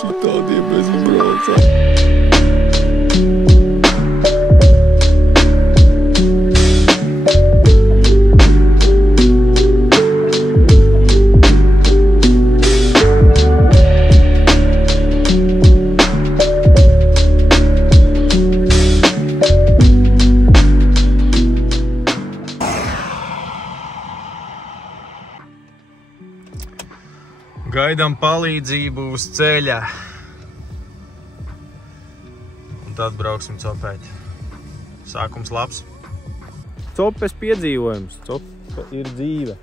šitādiem mēs izbraucām. Gaidām palīdzību uz ceļa. Un tad brauksim copēt. Sākums labs. Copes piedzīvojums. Copa ir dzīve.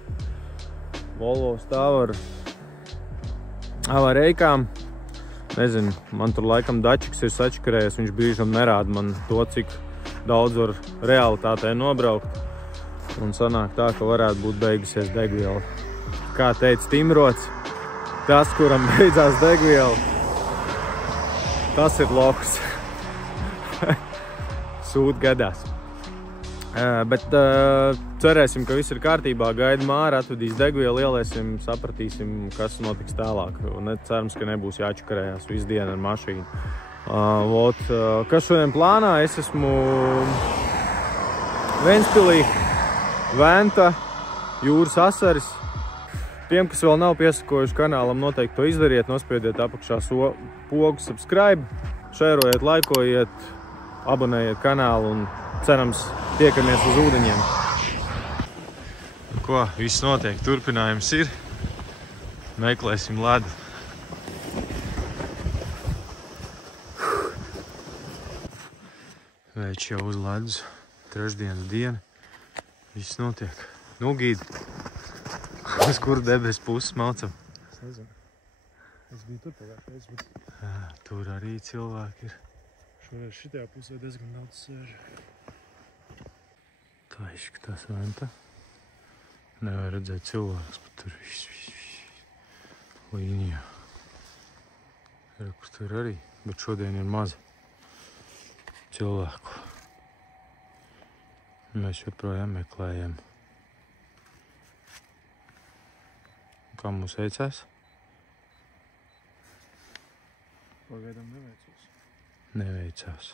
Volvo stāv ar reikām. Nezinu, man tur laikam dačiks ir sačakarējies. Viņš brīžam nerāda man to, cik daudz var realitātē nobraukt. Un sanāk tā, ka varētu būt beigusies degviela. Kā teica Timrots, tas, kuram beidzās degviela, tas ir loks. Sūt gadās. Bet cerēsim, ka viss ir kārtībā. Gaida Māra, atvedīs degvielu, ielēsim, sapratīsim, kas notiks tālāk. Un cerams, ka nebūs jāčakarējās visu dienu ar mašīnu. Kas šodien plānā? Es esmu Ventspilī, Venta, Jūras asaris. Tiem, kas vēl nav piesakojuši kanālam, noteikti to izdariet, nospiediet apakšā pogu subscribe, šērojiet, laikojiet, abonējiet kanālu un cerams tiekamies uz ūdeņiem. Ko, viss notiek, turpinājums ir, meklēsim ledu. Veids jau uz ledus, trešdienas diena, viss notiek. Nu, Gīdi. Uz kuru debes puses maucam? Es nezinu. Es biju tur pagājušajā, bet... Tur arī cilvēki ir. Šoreiz šitajā pusē diezgan daudz sēž. Tā izskatās Venta. Nevar redzēt cilvēkus, bet tur viss līnijā. Rekus tur arī, bet šodien ir maza cilvēku. Mēs joprojām meklējam. Kā mums veicās? Pagaidām neveicās. Neveicās.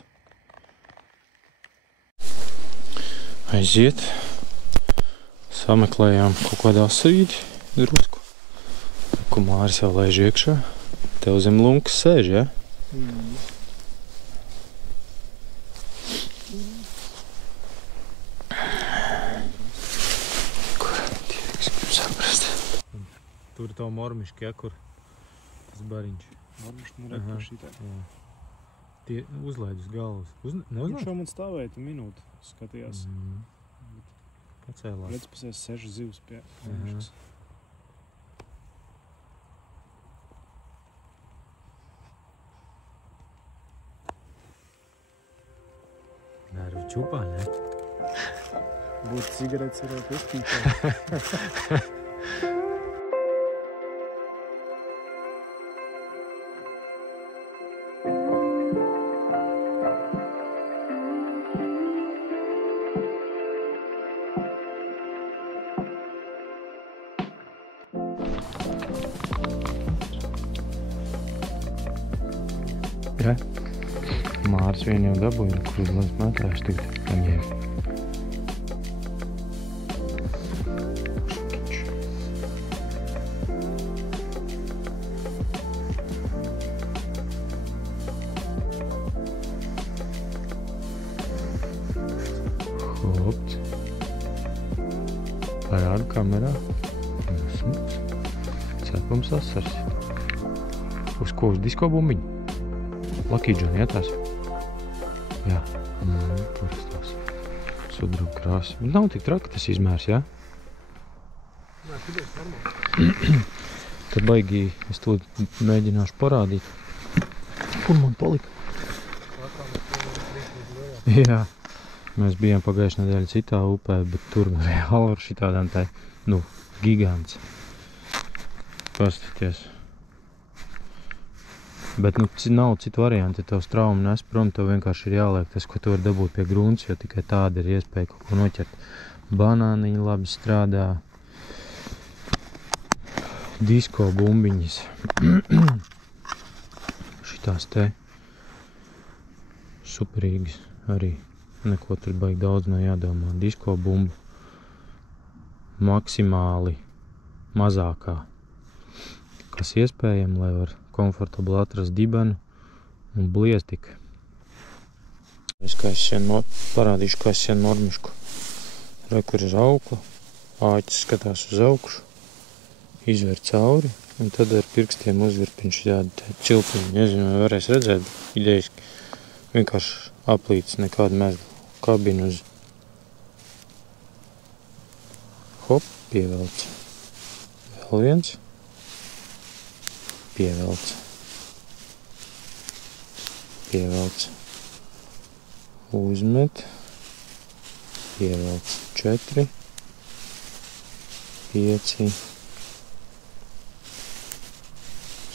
Aiziet. Sameklējām kaut kādu asarīti drusku. Ko Māris jau laiž iekšā. Tev zem lunkas sēž, ja? Tur ir to mormiški, ja, kur tas bariņš. Mormiški nu redz šitā. Tie uzlaid uz galvas. Viņš jau man stāvēja tu minūti, skatījās. Pacēlās. Redz pasies 6 zivs pie mormiškas. Nervu čupā, ne? Būtu cigaretes varētu uzpītāt. Ja? Māris vien jau dabūja, kur uz metrāšu tagad paņēma. Hopt. Parādu kamerā. Cepums asars. Uz ko? Uz disko bumbiņu? Lucky John ietās? Jā. Parastās. Sudraba krāsa. Nav tik traki tas izmērs, jā? Jā, šitās normāli. Tad baigi es to mēģināšu parādīt. Kur man palika? Jā. Mēs bijām pagājušajā nedēļā citā upē, bet tur reāli ar šitādām tā, gigants. Paskaties. Bet, nav citu varianti, ja tev traumu nes prom, tev vienkārši ir jāliek tas, ko tu var dabūt pie grunts, jo tikai tāda ir iespēja kaut ko noķert. Banāniņi labi strādā. Disko bumbiņas. Šitās te superīgas arī. Neko tur baigi daudz nav jādomā. Disko bumba. Maksimāli mazākā. Kas iespējami, lai var komfortabli atrast dibenu un bliezdiku. Parādīšu, kā es sien normišku. Re, kur ir aukla. Āķis skatās uz augšu. Izver cauri. Un tad ar pirkstiem uzvirpiņš tādu cilpiņu. Nezinu, vai varēs redzēt. Idejiski vienkārši aplīts, nekādu mezglu. Kabinu uz. Hop, pievelc. Vēl viens. Pievelc. Pievelc. Uzmet. Pievelc. 4. 5.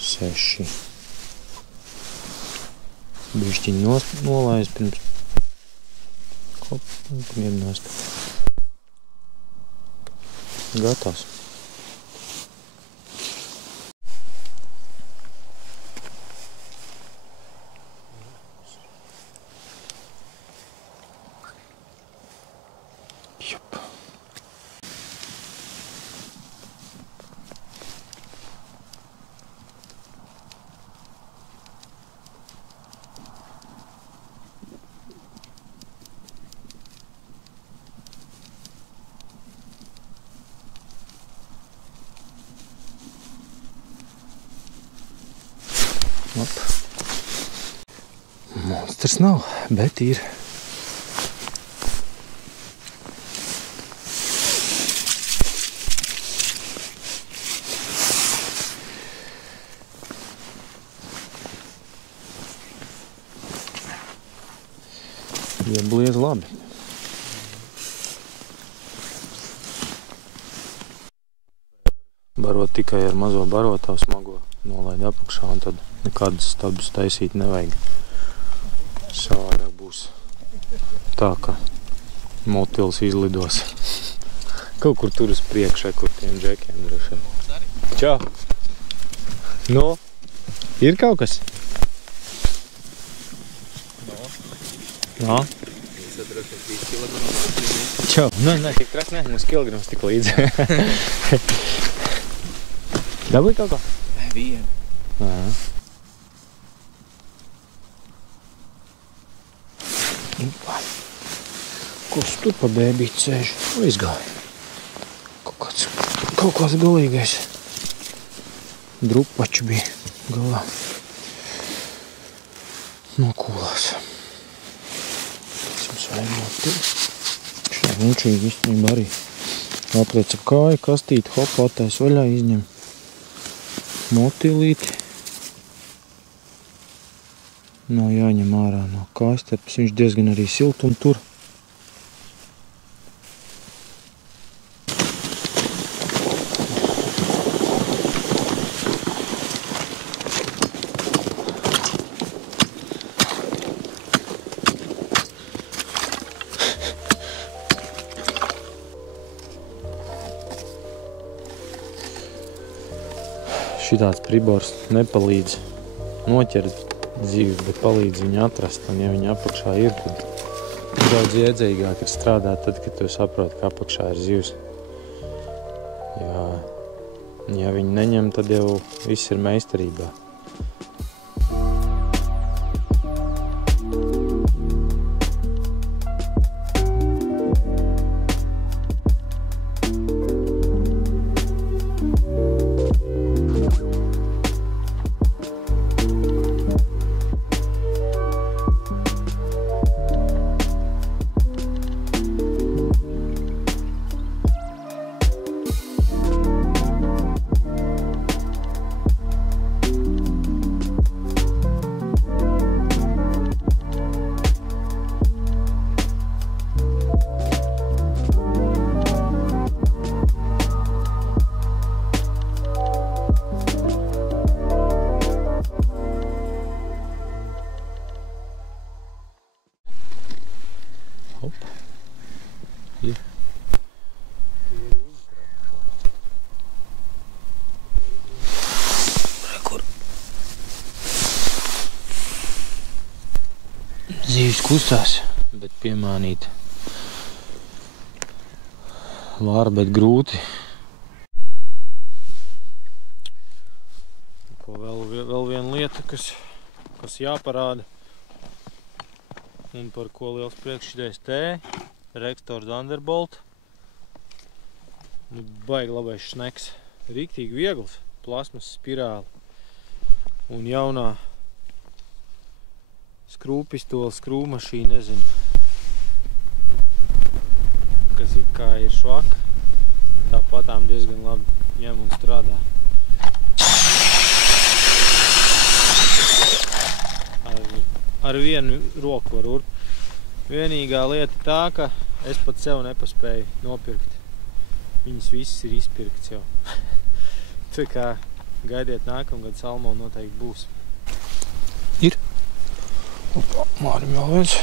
6. Bišķiņ nolaiz pirms. Hop, mierināst. Gatavs. Jup. Monstrs nav, bet ir. Iebliez labi. Barot tikai ar mazo barotavu smago nolaid apakšā un tad nekādas stabus taisīt nevajag. Savādāk būs tā, ka motils izlidos. Kaut kur tur uz priekšā, kur tiem džekiem droši. Čau! No? Ir kaut kas? No? Čau! Nē, tik traks ne, mums kilograms tik līdzi. Dabūji kaut ko? Vienu. Aha. Kas tur pa bēbīt sēž? Izgāja. Kaut kāds galīgais. Drupači bija galā. Nokūlās. Pēc vainot tur. Šā mučīgi īstenībā arī. Apliec ap kāju, kastīt, hop, attais vaļā, izņem motilīti. Nav jāņem ārā no kājstarpes. Viņš diezgan arī siltum tur. Šitāds pribors nepalīdz noķert dzīvi, bet palīdz viņu atrast. Un ja viņa apakšā ir, tad daudz iedzīgāk ir strādāt tad, kad tu saproti, ka apakšā ir zivs. Ja viņi neņem, tad jau viss ir meistarībā. viss kustās, bet piemānīt var, bet grūti. Vēl viena lieta, kas jāparāda un par ko liels prieks šitais Rextor Thunderbolt. Baigi labais šneks. Riktīgi viegls, plasmas spirāli. Un jaunā skrūpistola, skrūmašīna, nezinu, kas it kā ir švaka. Tāpatām diezgan labi ņem un strādā. Ar vienu roku var urpt. Vienīgā lieta tā, ka es pat sev nepaspēju nopirkt. Viņas visas ir izpirkts jau. Tā kā gaidiet nākamgad salmonu noteikti būs. Ir. Opa, Mārim vēl viens.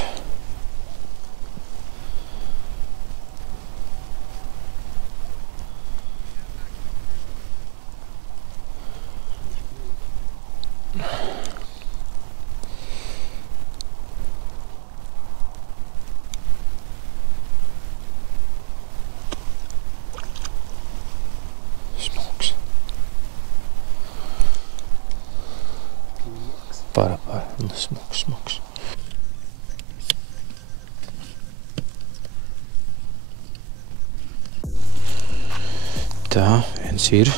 Para, smuks. Tā, viens ir.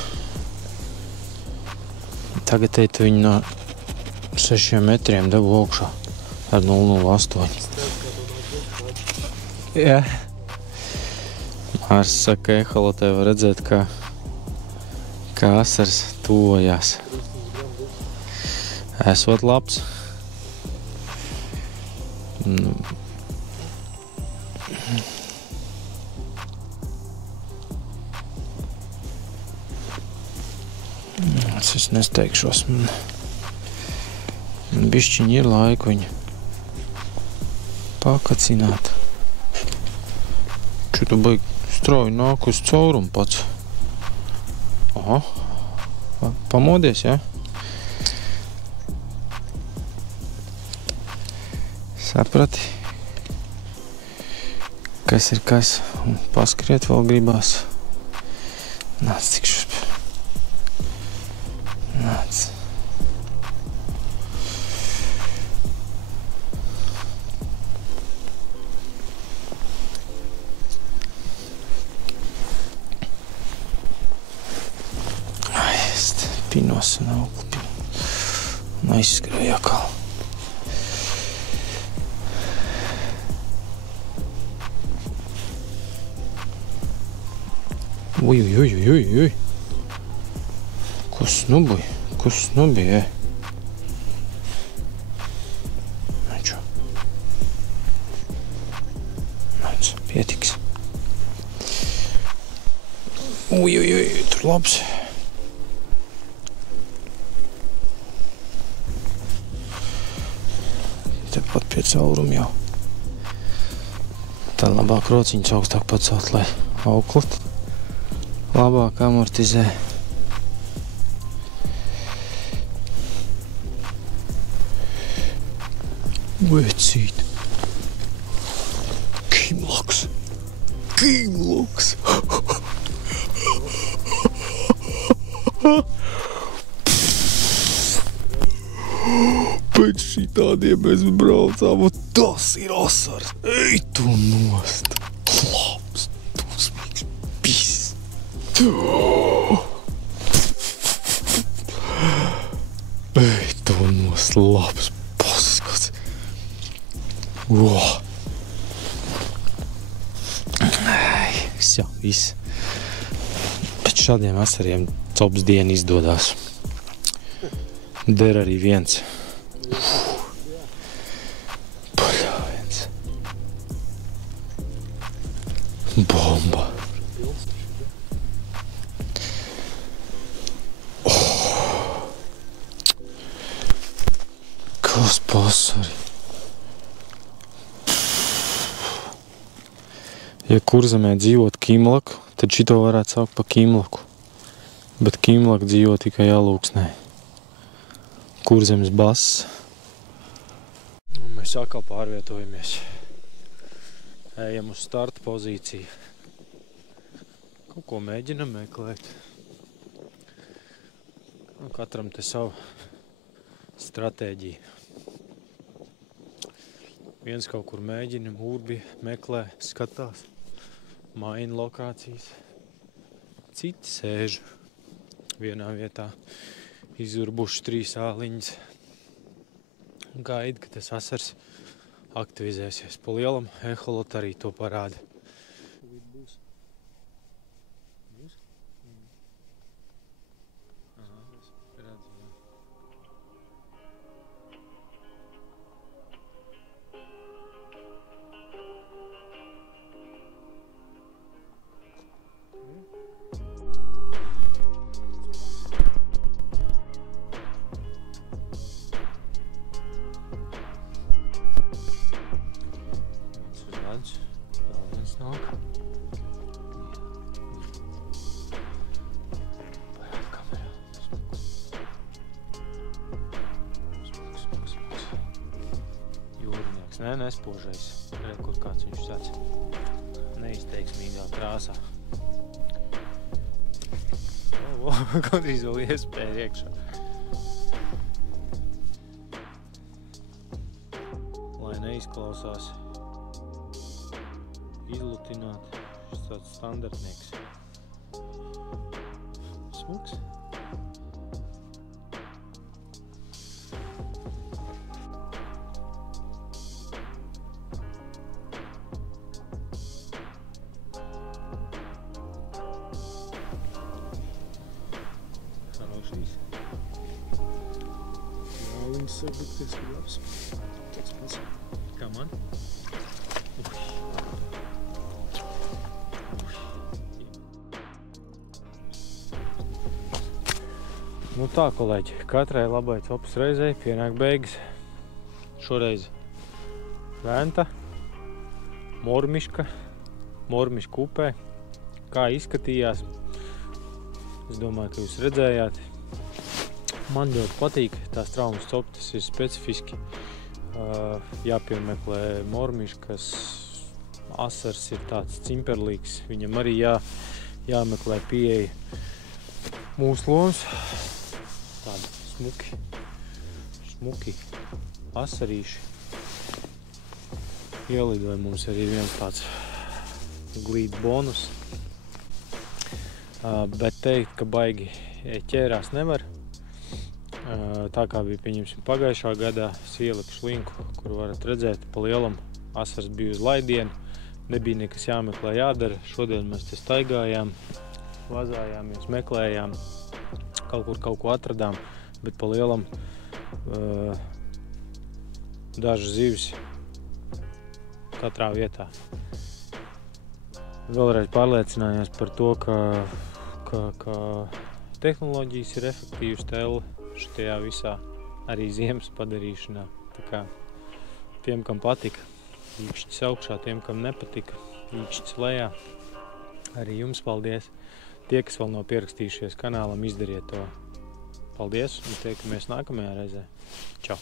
Tagad teitu viņu no 6 metriem dabu augšā ar 008. Jā. Mārs saka, eholotē var redzēt, kā asars tuvojās. Esot labs. Es nesteigšos. Man bišķiņi ir laiku viņu pakacināt. Čutu baigi strauji nāk uz caurumu pats. Aha. Pamodies, jā? Saprati, kas ir kas, un paskriet vēl gribās. Nāc, cik šurp. Nāc. Aizt, pinos un augli. Un aizskrēja akal. Ui. Kas nu bija? Načo. Nāc, pietiks. Ui, tur labs. Tepat pie cauruma jau. Tā labāk rociņus augstāk pacelt, lai auklit labāk amortizē. Vecīt. Kimloks. Pēc šitādiem mēs braucām, un tas ir asars. Ej tu nost. Labs, dusmīgs piss. Ej tu nost, labs paskats. Viss. Pēc šādiem asariem cops diena izdodās. Der arī viens. Paļāviens. Bomba. Kas pasari? Ja Kurzemē dzīvot Kimlaku, tad šito varētu saukt pa Kimlaku. Bet Kimlaka dzīvo tikai Alūksnē. Kurzemes bass. Un mēs mēs atkal pārvietojamies. Ejam uz starta pozīciju. Kaut ko mēģinam meklēt. Katram te savu stratēģiju. Viens kaut kur mēģina, mūrbi meklē, skatās, maina lokācijas. Citi sēž vienā vietā, izurbuši 3 āliņas. Gaida, ka tas asars aktivizēsies. Pa lielam eholot arī to parāda. Būs. Būs? Aha, redzu, jā. Vēl viens nāk. Parāda kamerā. Smuks. Jūrnieks. Nē, nespožais. Redz, kur kāds viņš tāds neizteiksmīgā krāsā. Gandrīz vēl iespēja iekšā. Lai neizklausās izlutināt, šis tāds standartnieks. Smuks. Хорошīs. Jā, viņas saka, ka labs. Tāds pats. Kā man? Nu tā, kolēģi, katrai labai copas reizei pienāk beigas. Šoreiz Venta, Mormiška upē. Kā izskatījās? Es domāju, ka jūs redzējāt. Man ļoti patīk tās traumas copas, tas ir specifiski. Jāpiemeklē Mormiškas asars ir tāds cimperlīgs. Viņam arī jāmeklē pieeja mūsu loms. Tādi smuki asarīši. Ielidoja mums arī viens tāds glīd bonus. Bet teikt, ka baigi ķērās nevar. Tā kā bija, pieņemsim, pagājušā gadā, es ielikšu linku, kur varat redzēt, pa lielam asars bija uz laidienu. Nebija nekas jāmeklē, jādara. Šodien mēs te staigājām, vazājāmies, meklējām. Kaut ko atradām, bet pa lielam dažas zivis katrā vietā. Vēlreiz pārliecinājās par to, ka tehnoloģijas ir efektīvas tēle šitajā visā arī ziemas padarīšanā. Tā kā tiem, kam patika, īkšķis augšā, tiem, kam nepatika, īkšķis lejā. Arī jums paldies. Tie, kas vēl nav pierakstījušies kanālam, izdariet to. Paldies un tiekamies nākamajā reizē. Čau!